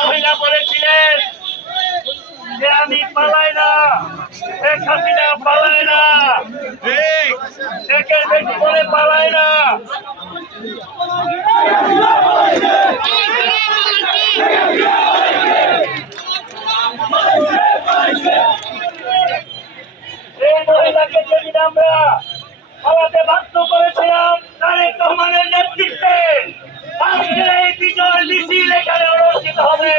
মহিলা বলেছিলেন যে আমি পালাই না, শেখ হাসিনা পালাই না, শেখের বেশি বলে পালাই না। এই মহিলাকে যেদিন আমরা পালাতে বাধ্য করেছিলাম তারেক রহমানের নেতৃত্বে, আজকের এই বিজয় মিছিল এখানে অনুষ্ঠিত হবে।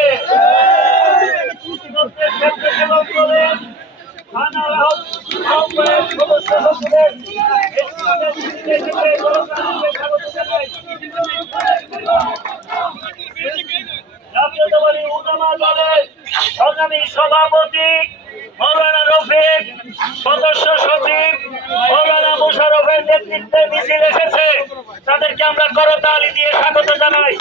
জাতীয়তাবাদী উলামা দলের সংগ্রামী সভাপতি মৌলানা রফিক, সদস্য সচিব মৌলানা মোশাররফের নেতৃত্বে মিছিল এসেছে, তাদেরকে আমরা করতালি দিয়ে স্বাগত জানাই।